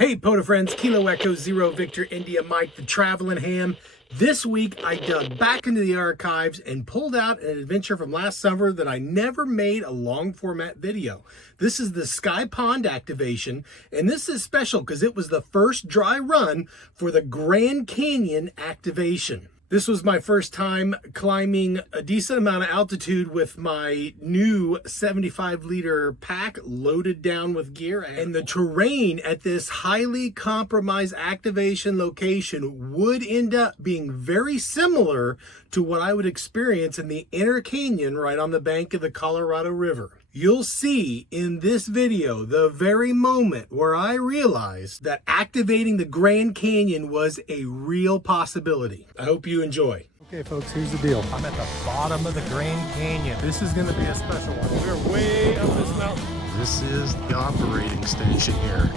Hey Poda friends, Kilo Echo Zero Victor India Mike, the Travelin ham. This week I dug back into the archives and pulled out an adventure from last summer that I never made a long format video. This is the Sky Pond activation, and this is special because it was the first dry run for the Grand Canyon activation. This was my first time climbing a decent amount of altitude with my new 75-liter pack loaded down with gear. And the terrain at this highly compromised activation location would end up being very similar to what I would experience in the inner canyon right on the bank of the Colorado River. You'll see in this video the very moment where I realized that activating the Grand Canyon was a real possibility. I hope you enjoy. Okay folks, here's the deal. I'm at the bottom of the Grand Canyon. This is gonna be a special one. We're way up this mountain. This is the operating station here.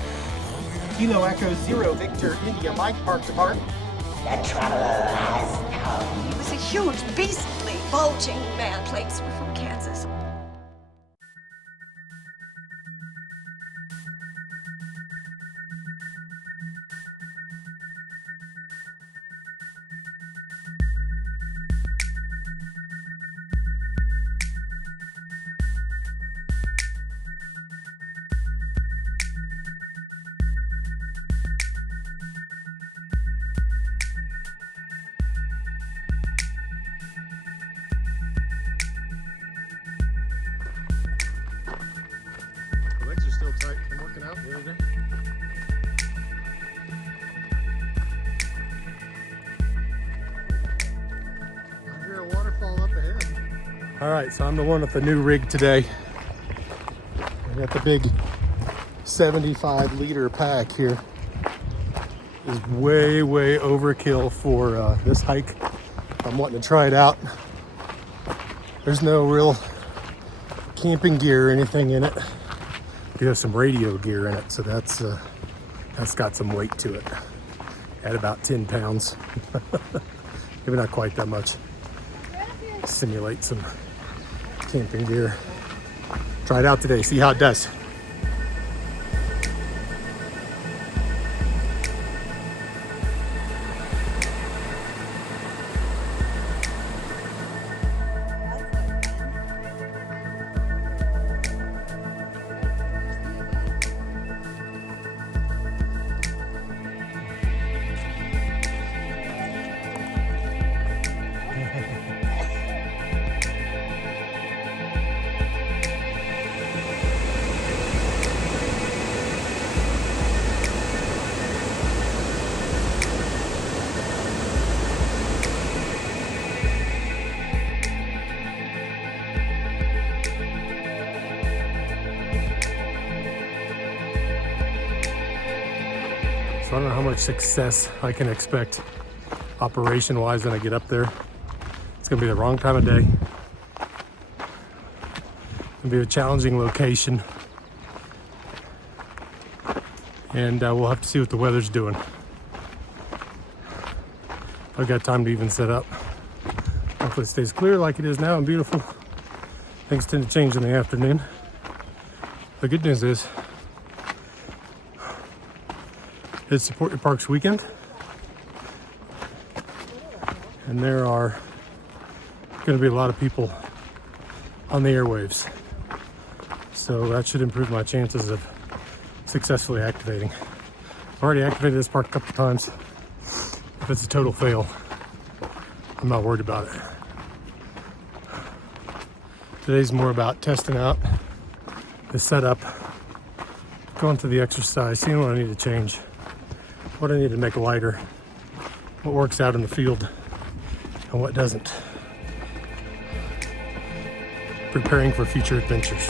Kilo Echo Zero Victor India Mike Park to Park. The traveler has come. He was a huge, beastly, bulging man. Plates were from Kansas. The legs are still tight from working out the other day. I hear a waterfall up ahead. All right, so I'm the one with the new rig today. I got the big 75-liter pack here. Is way overkill for this hike. I'm wanting to try it out. There's no real camping gear or anything in it. We have some radio gear in it, so that's got some weight to it. At about 10 pounds. Maybe not quite that much. Simulate some camping gear. Try it out today, see how it does. So I don't know how much success I can expect operation-wise when I get up there. It's gonna be the wrong time of day. It'll be a challenging location. And we'll have to see what the weather's doing. I've got time to even set up. Hopefully it stays clear like it is now and beautiful. Things tend to change in the afternoon. The good news is, it's Support Your Parks weekend, and there are going to be a lot of people on the airwaves, so that should improve my chances of successfully activating. I've already activated this park a couple times. If it's a total fail, I'm not worried about it. Today's more about testing out the setup, going through the exercise, seeing what I need to change, what I need to make lighter, what works out in the field, and what doesn't. Preparing for future adventures.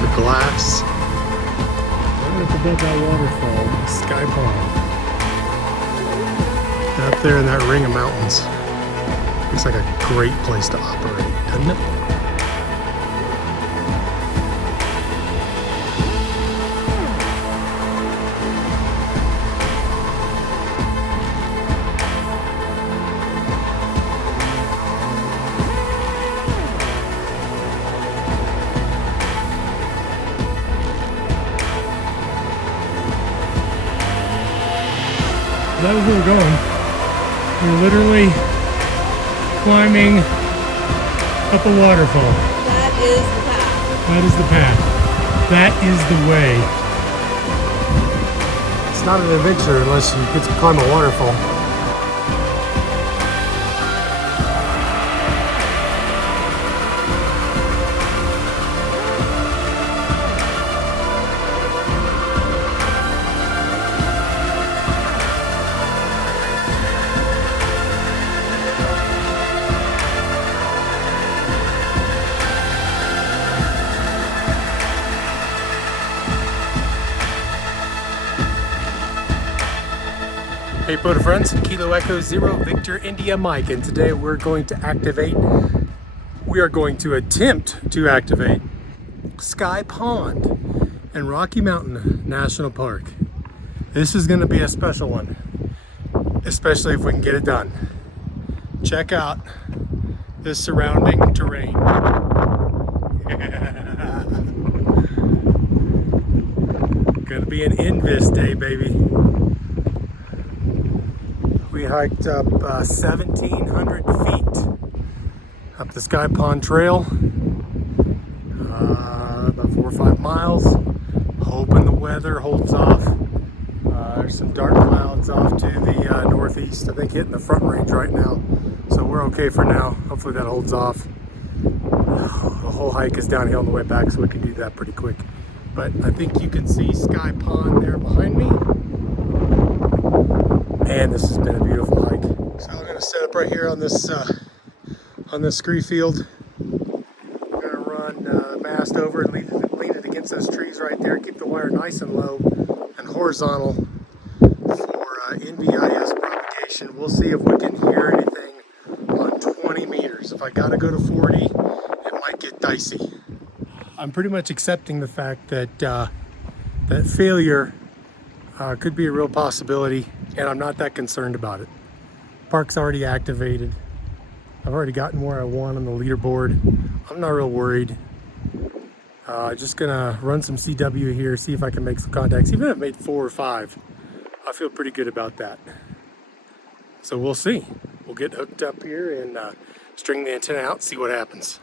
the glass. Right up above that waterfall, Sky Pond. Up there in that ring of mountains. Looks like a great place to operate, doesn't it? That was where we're going. We're literally climbing up a waterfall. That is the path. That is the path. That is the way. It's not an adventure unless you get to climb a waterfall. Hey Photo friends, Kilo Echo Zero Victor India Mike, and today we're going to attempt to activate Sky Pond and Rocky Mountain National Park. This is going to be a special one, especially if we can get it done. Check out this surrounding terrain. Gonna be an Invis day, baby. We hiked up 1,700 feet up the Sky Pond Trail, about 4 or 5 miles, hoping the weather holds off. There's some dark clouds off to the northeast, I think hitting the Front Range right now, so we're okay for now. Hopefully that holds off. The whole hike is downhill on the way back, so we can do that pretty quick. But I think you can see Sky Pond there behind me. Man, this has been a beautiful hike. So I'm gonna set up right here on this scree field. I'm gonna run the mast over and lean it against those trees right there. Keep the wire nice and low and horizontal for NVIS propagation. We'll see if we can hear anything on 20 meters. If I gotta go to 40, it might get dicey. I'm pretty much accepting the fact that that failure could be a real possibility, and I'm not that concerned about it. Park's already activated. I've already gotten where I want on the leaderboard. I'm not real worried. Just gonna run some CW here, see if I can make some contacts. Even if I made 4 or 5, I feel pretty good about that. So we'll see. We'll get hooked up here and string the antenna out and see what happens.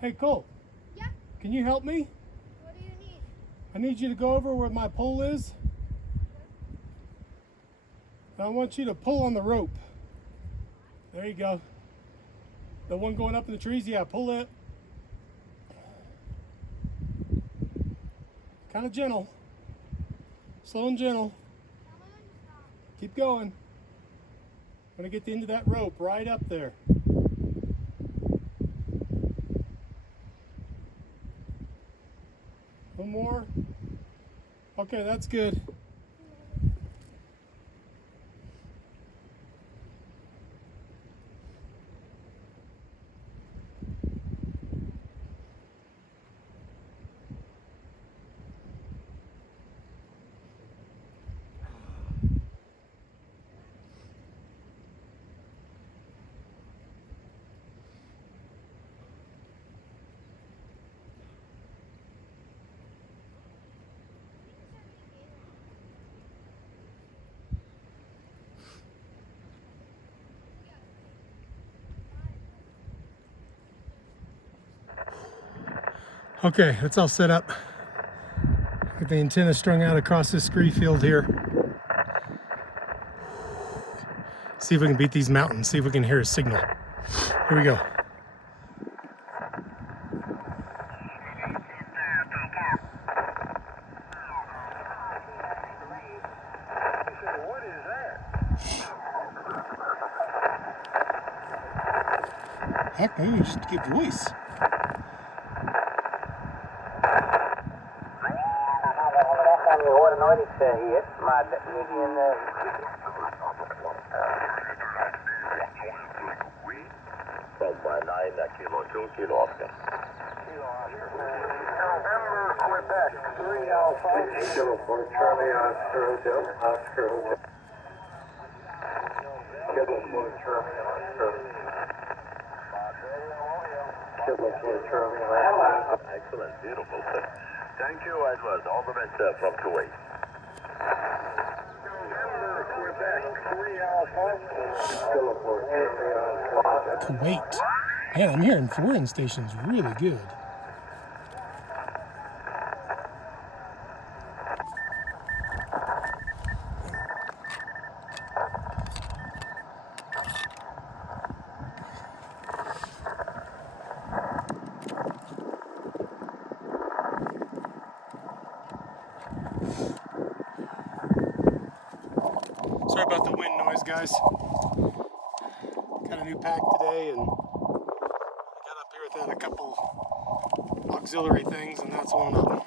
Hey Cole. Yeah? Can you help me? What do you need? I need you to go over where my pole is. I want you to pull on the rope. There you go. The one going up in the trees, yeah, pull it. Kind of gentle. Slow and gentle. Keep going. I'm gonna get the end of that rope right up there. One more. Okay, that's good. Okay, that's all set up. Get the antenna strung out across this scree field here. See if we can beat these mountains, see if we can hear a signal. Here we go. Heck, maybe we should give voice. Excellent, beautiful. Thank you, Edward. All the best from Kuwait. Kuwait. Man, I'm hearing foreign stations really good. Sorry about the wind noise, guys. Got a new pack today and got up here without a couple auxiliary things, and that's one of them.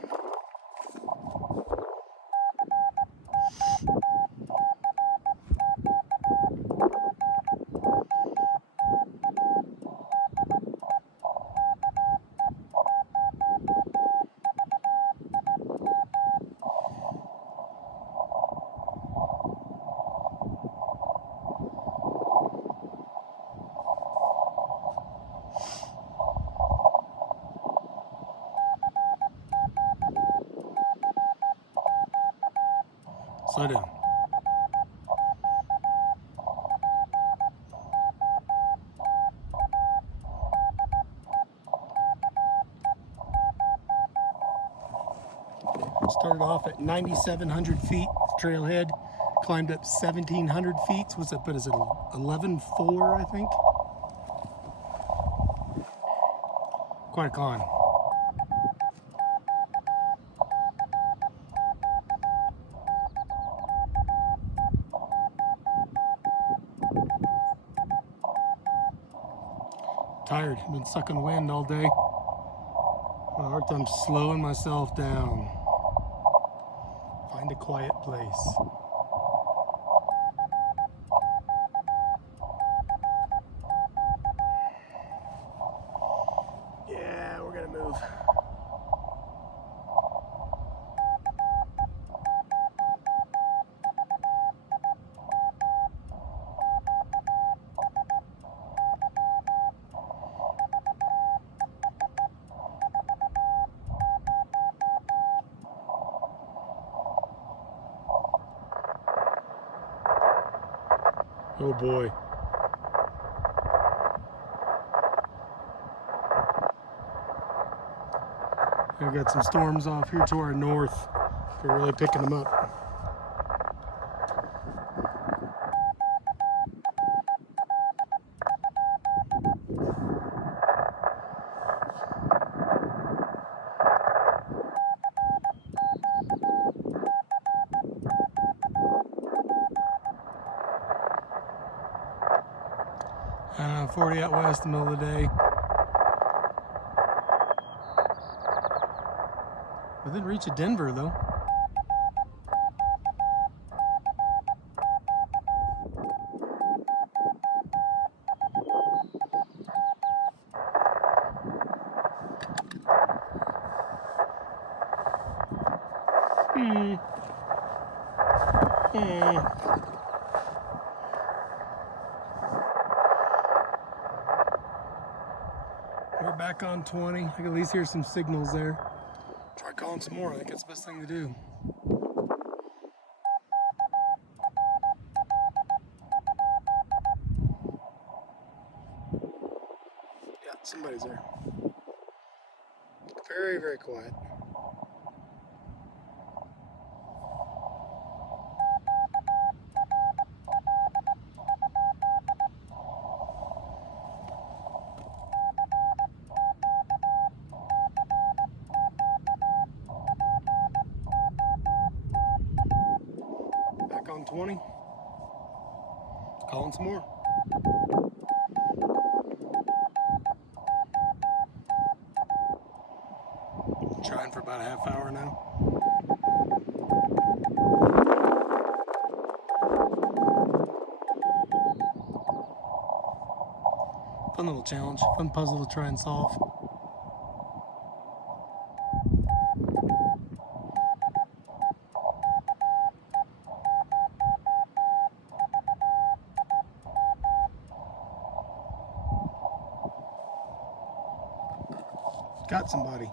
Slow down. Started off at 9,700 feet trailhead, climbed up 1,700 feet. What's that put us at 11,400, I think? Quite a climb. Tired, been sucking wind all day. I have a hard time slowing myself down. Find a quiet place. Yeah, we're gonna move. Oh boy. We've got some storms off here to our north. We're really picking them up. I don't know, 40 out west in the middle of the day. Within reach of Denver, though. We're back on 20. I can at least hear some signals there. Try calling some more. I think that's the best thing to do. Yeah, somebody's there. Very, very quiet. Back on 20. Calling some more. Trying for about a half hour now. Fun little challenge, fun puzzle to try and solve. Got somebody.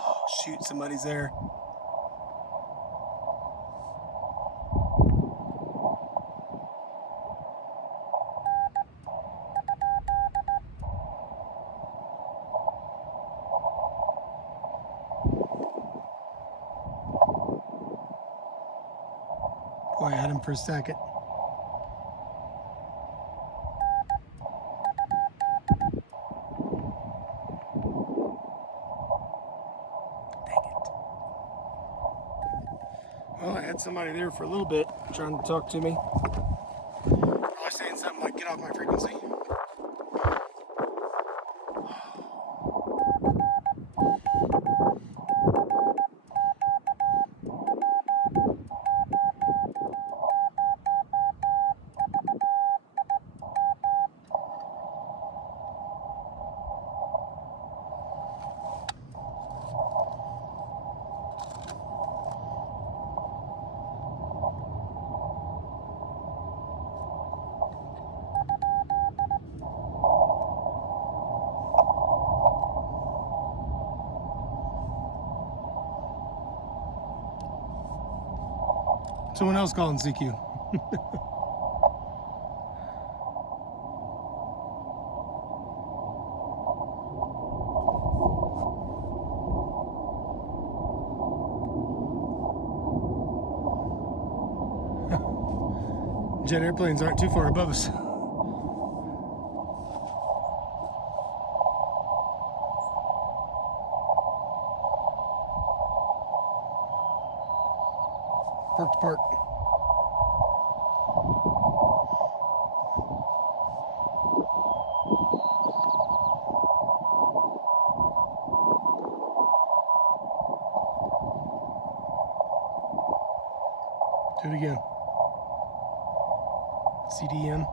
Oh, shoot, somebody's there. Boy, I had him for a second. Dang it. Well, I had somebody there for a little bit trying to talk to me. Probably saying something like, get off my frequency. Someone else calling CQ. Jet airplanes aren't too far above us. Park to park. Do it again. CDN.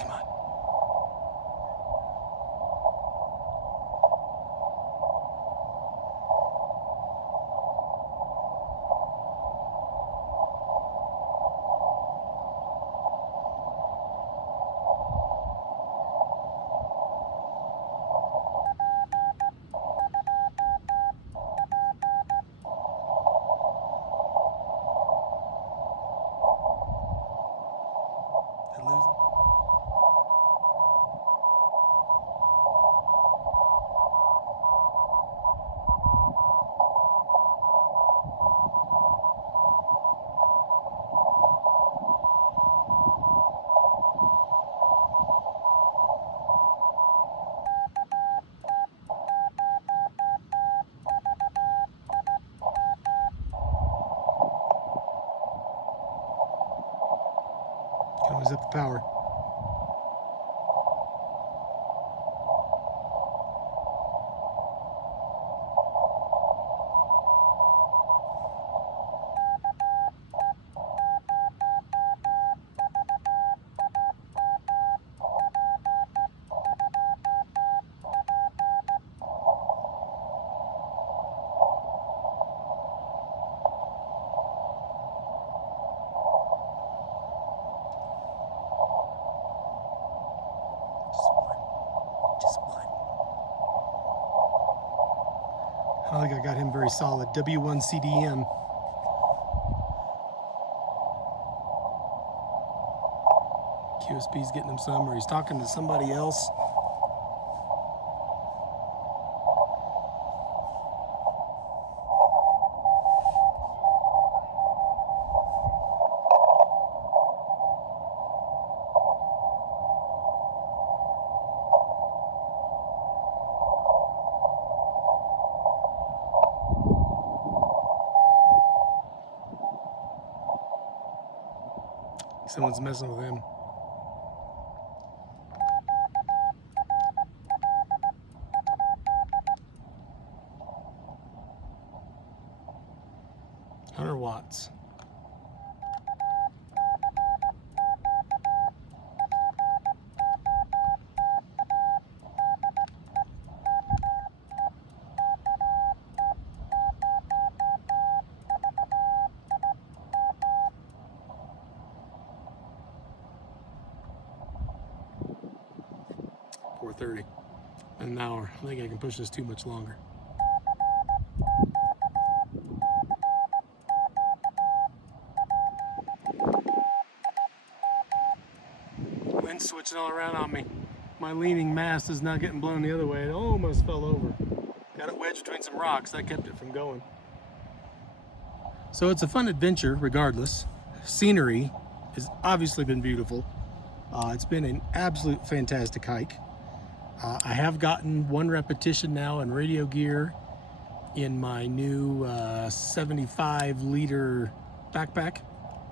Come on. Did I lose him? Can always up the power. I think I got him very solid. W1CDM. QSP's getting him some, or he's talking to somebody else. Someone's messing with him. Watts. $4:30 in an hour. I think I can push this too much longer. Wind's switching all around on me. My leaning mast is not getting blown the other way. It almost fell over. Got it wedged between some rocks. That kept it from going. So it's a fun adventure regardless. Scenery has obviously been beautiful. It's been an absolute fantastic hike. I have gotten one repetition now in radio gear in my new 75-liter backpack.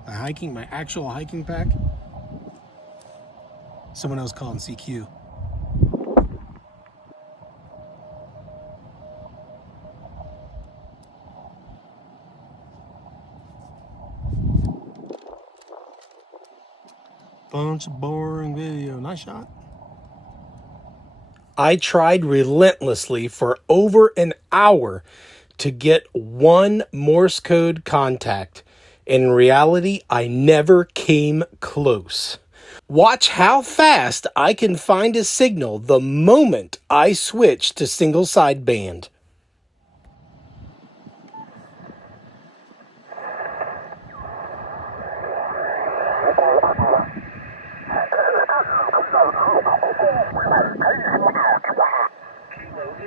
My actual hiking pack. Someone else calling CQ. Bunch of boring video. Nice shot. I tried relentlessly for over an hour to get one Morse code contact. In reality, I never came close. Watch how fast I can find a signal the moment I switch to single sideband.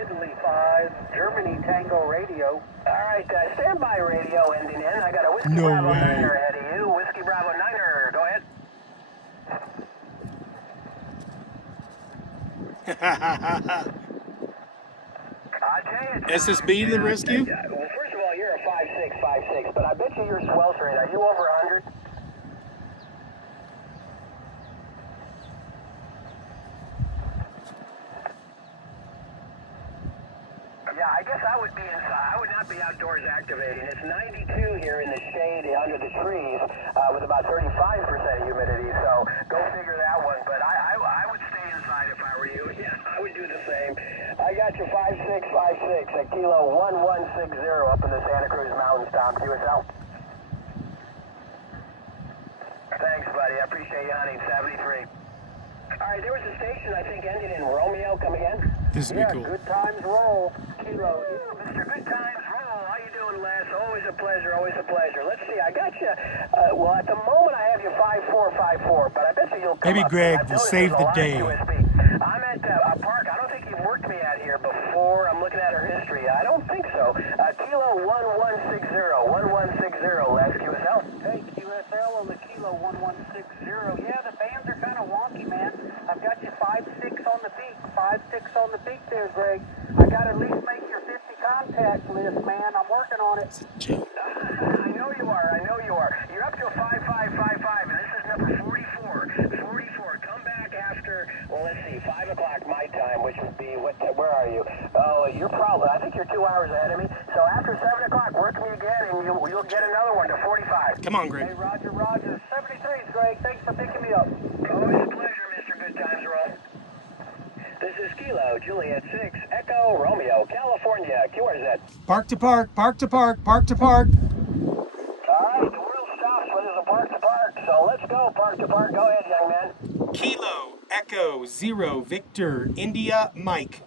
Italy 5, Germany Tango Radio. All right, standby radio ending in. I got a Whiskey Bravo Niner ahead of you. Whiskey Bravo Niner, go ahead. SSB to the rescue? Well, first of all, you're a 5656, but I bet you your swells rate, are you over 100? Yeah, I guess I would be inside. I would not be outdoors activating. It's 92 here in the shade under the trees with about 35% humidity, so go figure that one. But I would stay inside if I were you. Yeah, I would do the same. I got you 5656 at kilo 1160 up in the Santa Cruz Mountains, Tom. QSL. Thanks, buddy. I appreciate you hunting. 73. All right, there was a station, I think, ending in Romeo. Come again? This would be cool. Good times roll. Kilo. Mr. Good times roll. How you doing, Les? Always a pleasure. Always a pleasure. Let's see. I got you. Well, at the moment, I have you 5454, but I bet you you'll come Maybe up. Greg will save the day. I'm at a park. I don't think you've worked me out here before. I'm looking at her history. I don't think so. Kilo 1160. 1160. Les, QSL. Hey, QSL on the kilo 1160. Yeah, the bands are kind of wonky, man. I've got you 5.6 on the peak. 5.6 on the peak there, Greg. I got to at least make your 50 contact list, man. I'm working on it. I know you are. I know you are. You're up to a 5555, and this is number 44. 44. Come back after, well, let's see, 5 o'clock my time, which would be, where are you? Oh, you're probably, I think you're 2 hours ahead of me. So after 7 o'clock, work me again, and you'll get another one to 45. Come on, Greg. Hey, Roger. 73's Greg. Thanks for picking me up. Always a pleasure, Mr. Good Times Roll. This is Kilo, Juliet 6, Echo, Romeo, California, QRZ. Park to park, park to park, park to park. All right, the world stops when there's a park to park, so let's go park to park. Go ahead, young man. Kilo, Echo, 0, Victor, India, Mike.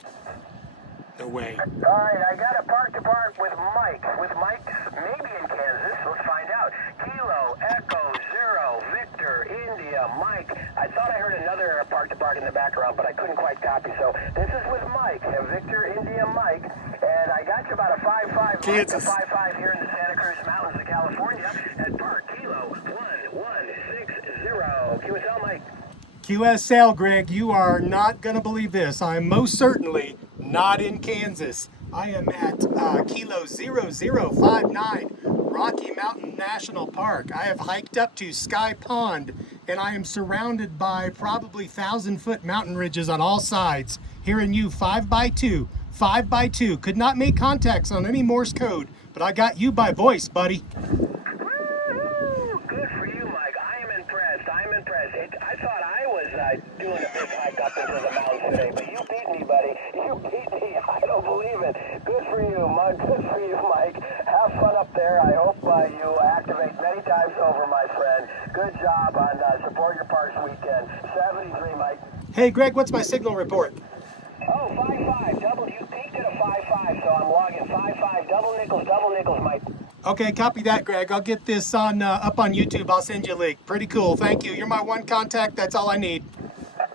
No way. All right, I got a park-to-park with Mike. With Mike, maybe in Kansas. Let's find out. Kilo, Echo, Zero, Victor, India, Mike. I thought I heard another park-to-park in the background, but I couldn't quite copy. So this is with Mike, Victor, India, Mike. And I got you about a 5-5, Kansas. 5-5 here in the Santa Cruz Mountains of California at Park Kilo 1160. QSL, Mike. QSL, Greg, you are not going to believe this. I'm most certainly not in Kansas. I am at Kilo 0059, Rocky Mountain National Park. I have hiked up to Sky Pond, and I am surrounded by probably 1,000-foot mountain ridges on all sides. Hearing you 5x2, 5x2. Could not make contacts on any Morse code, but I got you by voice, buddy. Good for you, Mike. I am impressed. I thought I was doing a big hike up into the mountains today, but you beat me, buddy. You beat me. I don't believe it. Good for you, Mug. Good for you, Mike. Have fun up there. I hope you activate many times over, my friend. Good job on Support Your Parks weekend. 73, Mike. Hey, Greg, what's my signal report? Oh, 5-5. Double. You peaked at a 5-5, so I'm logging 5-5. Double nickels, Mike. Okay, copy that, Greg. I'll get this on up on YouTube. I'll send you a link. Pretty cool. Thank you. You're my one contact. That's all I need.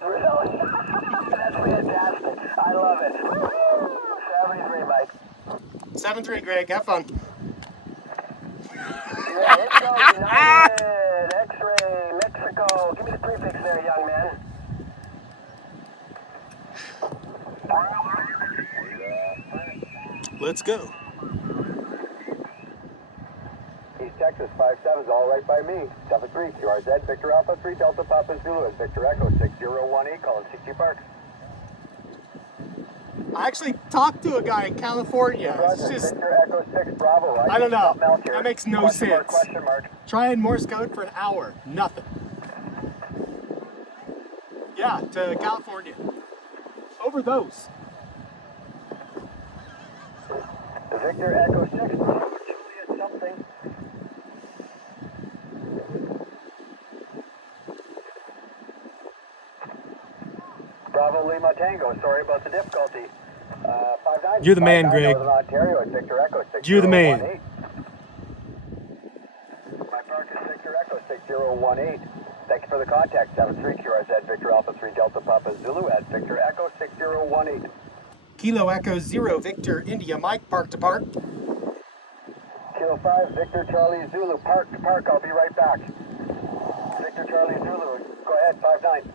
Really? That's fantastic. I love it. 73, Mike. 7-3, Greg. Have fun. Yeah, let's go. United, X-Ray, Mexico. Give me the prefix there, young man. Let's go. East Texas, 5-7 is all right by me. 7-3, QRZ, Victor Alpha 3, Delta Papa Zulu, and Victor Echo 601E, calling CQ Park. I actually talked to a guy in California. It's just, Victor Echo 6, Bravo. I don't know. Something else here. That makes no Question mark, sense. question mark. Trying Morse code for an hour. Nothing. Yeah, to California. Over those. The Victor Echo 6, Juliet something. Bravo Lima Tango, sorry about the difficulty. 5-9. You're the man, 5-9, Greg. Northern Ontario at Victor Echo 6018. You're the man. My park is Victor Echo 6018. Thank you for the contact. 7-3 QRZ Victor Alpha 3 Delta Papa Zulu at Victor Echo 6018. Kilo Echo 0, Victor India Mike, park to park. Kilo 5 Victor Charlie Zulu, park to park. I'll be right back. Victor Charlie Zulu, go ahead. 5-9.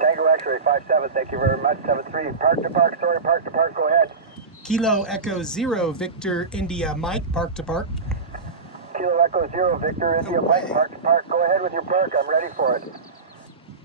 Tango X-ray 5-7, thank you very much. 7-3, park to park, sorry, park to park, go ahead. Kilo Echo 0, Victor India Mike, park to park. Kilo Echo 0, Victor India Mike, park to park, go ahead with your park, I'm ready for it.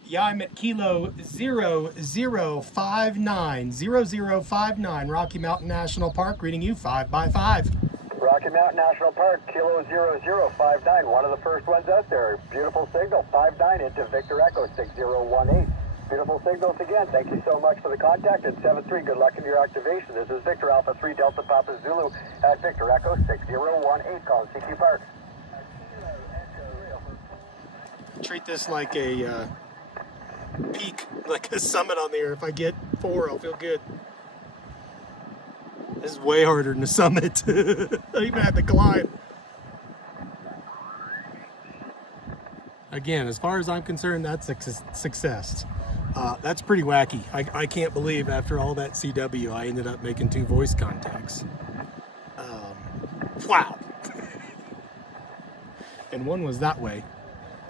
Yeah, I'm at Kilo 0059, Rocky Mountain National Park, reading you 5x5. Rocky Mountain National Park, Kilo 0059, one of the first ones out there. Beautiful signal, 5-9 into Victor Echo 6018. Beautiful signals again. Thank you so much for the contact. At 7-3, good luck in your activation. This is Victor Alpha 3 Delta Papa Zulu at Victor Echo 6018, calling CQ Park. Treat this like a peak, like a summit on there. If I get 4, I'll feel good. This is way harder than the summit. I even had to climb. Again, as far as I'm concerned, that's a success. That's pretty wacky. I can't believe after all that CW, I ended up making 2 voice contacts. Wow. And one was that way.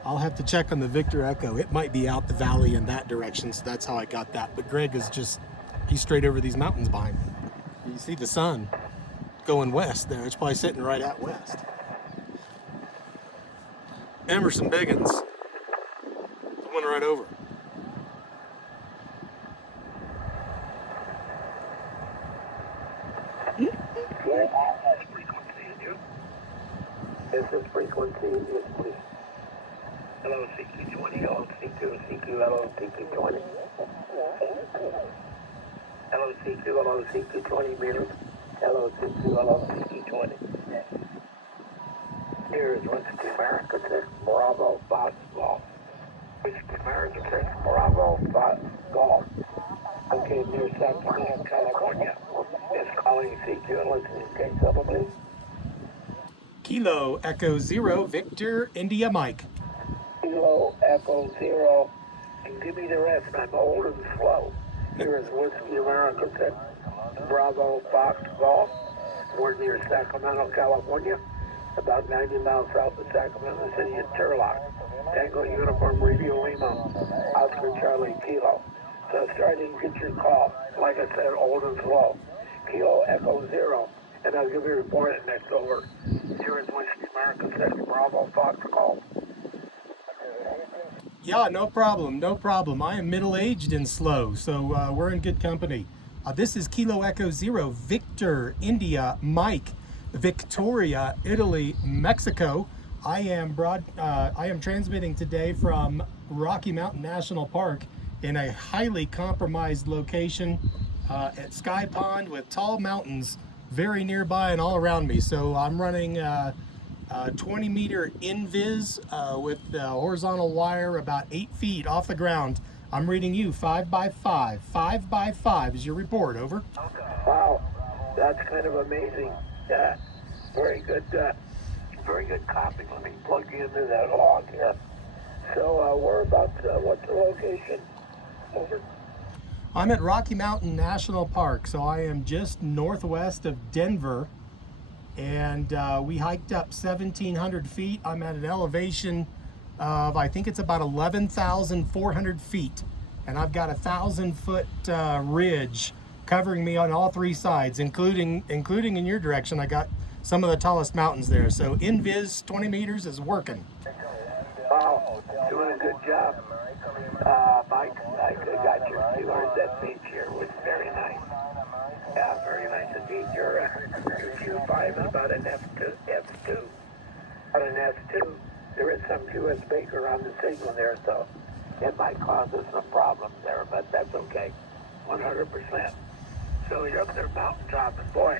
I'll have to check on the Victor Echo. It might be out the valley in that direction, so that's how I got that. But Greg is just, he's straight over these mountains behind me. You see the sun going west there. It's probably sitting right at west. Emerson Biggins. The one right over. This is frequency. Hello, CQ20. Hello, CQ. Hello, CQ20. Hello, CQ. Hello, CQ20 meters. Hello, CQ. Hello, CQ20. Here is Winston America 6 Bravo Foxball. Whiskey American 6, Bravo, Golf. Okay, near Sacramento, California. Is calling CQ and listening to KW. Kilo Echo 0 Victor India Mike. Kilo Echo 0. And give me the rest. I'm old and slow. Here is Whiskey America 6, Bravo, Fox, Golf. We're near Sacramento, California. About 90 miles south of Sacramento, the city of Turlock. Tango Uniform Radio Lima, Oscar Charlie Kilo. So sorry I didn't get your call. Like I said, old and slow. Kilo Echo 0, and I'll give you a report at next over. Here is Whiskey America 6, Bravo, Fox, Golf. Yeah, no problem, no problem. I am middle-aged and slow, so we're in good company. This is Kilo Echo 0 Victor India Mike, Victoria, Italy, Mexico. I am transmitting today from Rocky Mountain National Park in a highly compromised location at Sky Pond with tall mountains very nearby and all around me. So I'm running 20-meter invis with horizontal wire about 8 feet off the ground. I'm reading you 5x5. 5x5 is your report, over. Wow, that's kind of amazing. Very good copy. Let me plug you into that log here. So whereabouts, what's the location? Over. I'm at Rocky Mountain National Park, so I am just northwest of Denver, and we hiked up 1,700 feet. I'm at an elevation of, I think it's about 11,400 feet, and I've got a 1,000-foot ridge covering me on all three sides, including in your direction. I got some of the tallest mountains there. So invis 20 meters is working. Wow, doing a good job. Mike, I got your viewers that beach here was very nice. Yeah, very nice indeed. Your Q5 is about an F2. About an F2. There is some QS Baker on the signal there, so it might cause us some problems there, but that's okay. 100%. So you're up there mountaintop, and boy,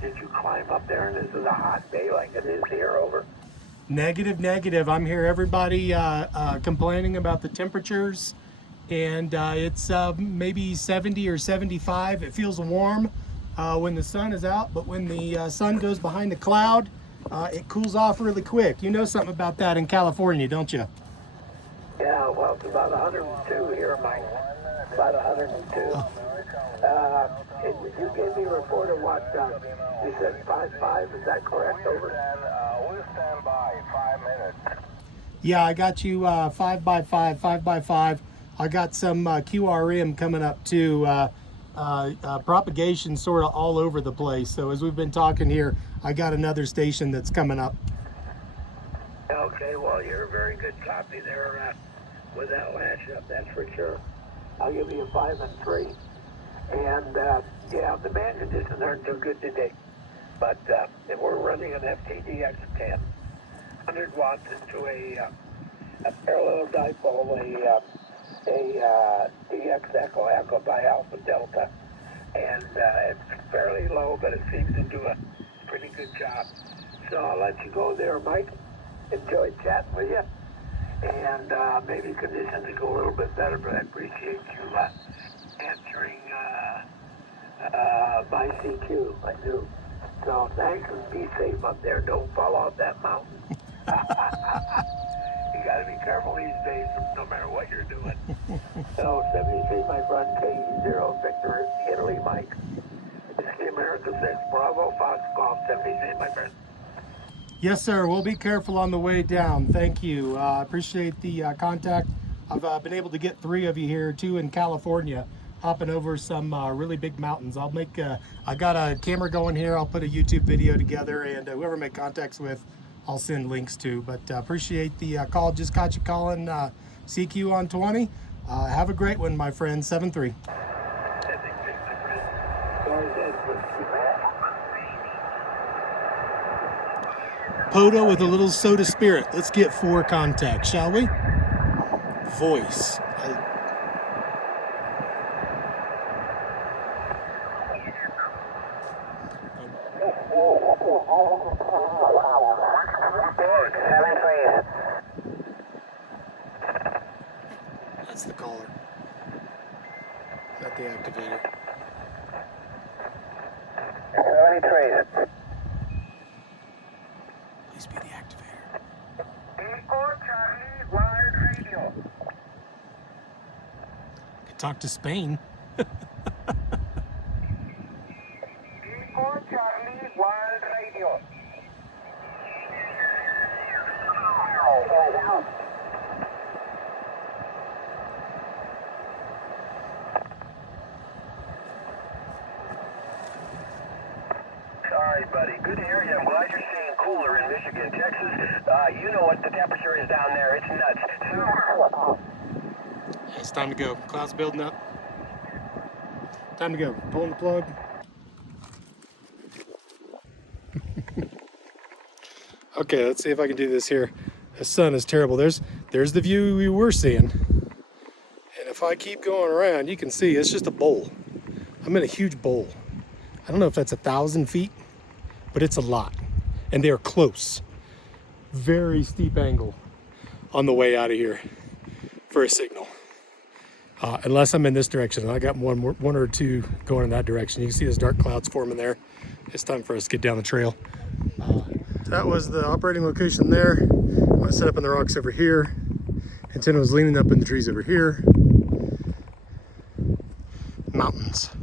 did you climb up there, and this is a hot day like it is here, over? Negative. I'm here, everybody complaining about the temperatures, and it's maybe 70 or 75. It feels warm when the sun is out, but when the sun goes behind the cloud, it cools off really quick. You know something about that in California, don't you? Yeah, well, it's about 102 here, Mike. About 102. You gave me a report of what you said 5.5. Is that correct? Over. We'll stand by 5 minutes. Yeah, I got you 5x5, 5x5. I got some QRM coming up too. Propagation sort of all over the place. So as we've been talking here, I got another station that's coming up. Okay, well, you're a very good copy there with that lash up, that's for sure. I'll give you a 5 and 3. And yeah, the band conditions aren't too good today. But we're running an FTDX10, 100 watts into a parallel dipole, a DX Echo by Alpha Delta. And it's fairly low, but it seems to do a pretty good job. So I'll let you go there, Mike. Enjoyed chatting with you. And maybe conditions will go a little bit better, but I appreciate you answering my CQ. I do. So thanks, and be safe up there. Don't fall off that mountain. You got to be careful these days, no matter what you're doing. So 73, my friend, K0 Victor, Italy, Mike. Whiskey America 6, Bravo, Fox, Golf, 73, my friend. Yes, sir. We'll be careful on the way down. Thank you. Appreciate the contact. I've been able to get 3 of you here, 2 in California, hopping over some really big mountains. I'll make, I got a camera going here. I'll put a YouTube video together, and whoever I make contacts with, I'll send links to. But appreciate the call. Just caught you calling CQ on 20. Have a great one, my friend. 7-3. Poto with a little soda spirit. Let's get 4 contacts, shall we? Voice. That's the caller. Not the activator. Any trace? Please be the activator. Echo Charlie Wild Radio. Could talk to Spain. Echo Charlie Wild Radio. Sorry, buddy. Good to hear you. I'm glad you're staying cooler in Michigan. Texas, you know what the temperature is down there. It's nuts. It's time to go. Clouds building up. Time to go. Pulling the plug. Okay, let's see if I can do this here. The sun is terrible. There's the view we were seeing. And if I keep going around, you can see it's just a bowl. I'm in a huge bowl. I don't know if that's 1,000 feet, but it's a lot. And they're close. Very steep angle on the way out of here for a signal. Unless I'm in this direction. I got one or two going in that direction. You can see those dark clouds forming there. It's time for us to get down the trail. That was the operating location there. I was set up in the rocks over here. Antenna was leaning up in the trees over here. Mountains. At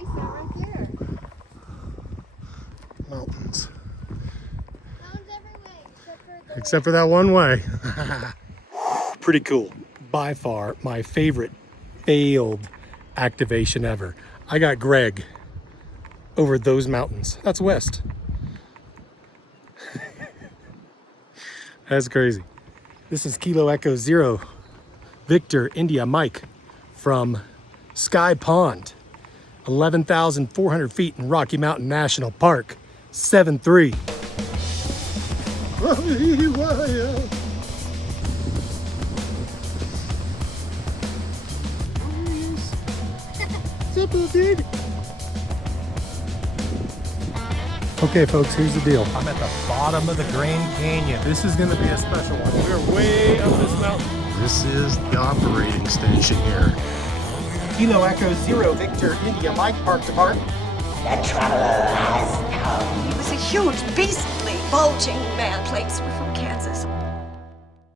least they're right there. Mountains. Mountains every way, Except for that one way. Pretty cool. By far my favorite failed activation ever. I got Greg over those mountains. That's west. That's crazy. This is Kilo Echo 0 Victor India Mike from Sky Pond, 11,400 feet in Rocky Mountain National Park, 7-3. Okay, folks, here's the deal. I'm at the bottom of the Grand Canyon. This is going to be a special one. We're way up this mountain. This is the operating station here. Kilo Echo 0 Victor India Mike, park to park. The traveler has come. He was a huge, beastly, bulging man. Plates were from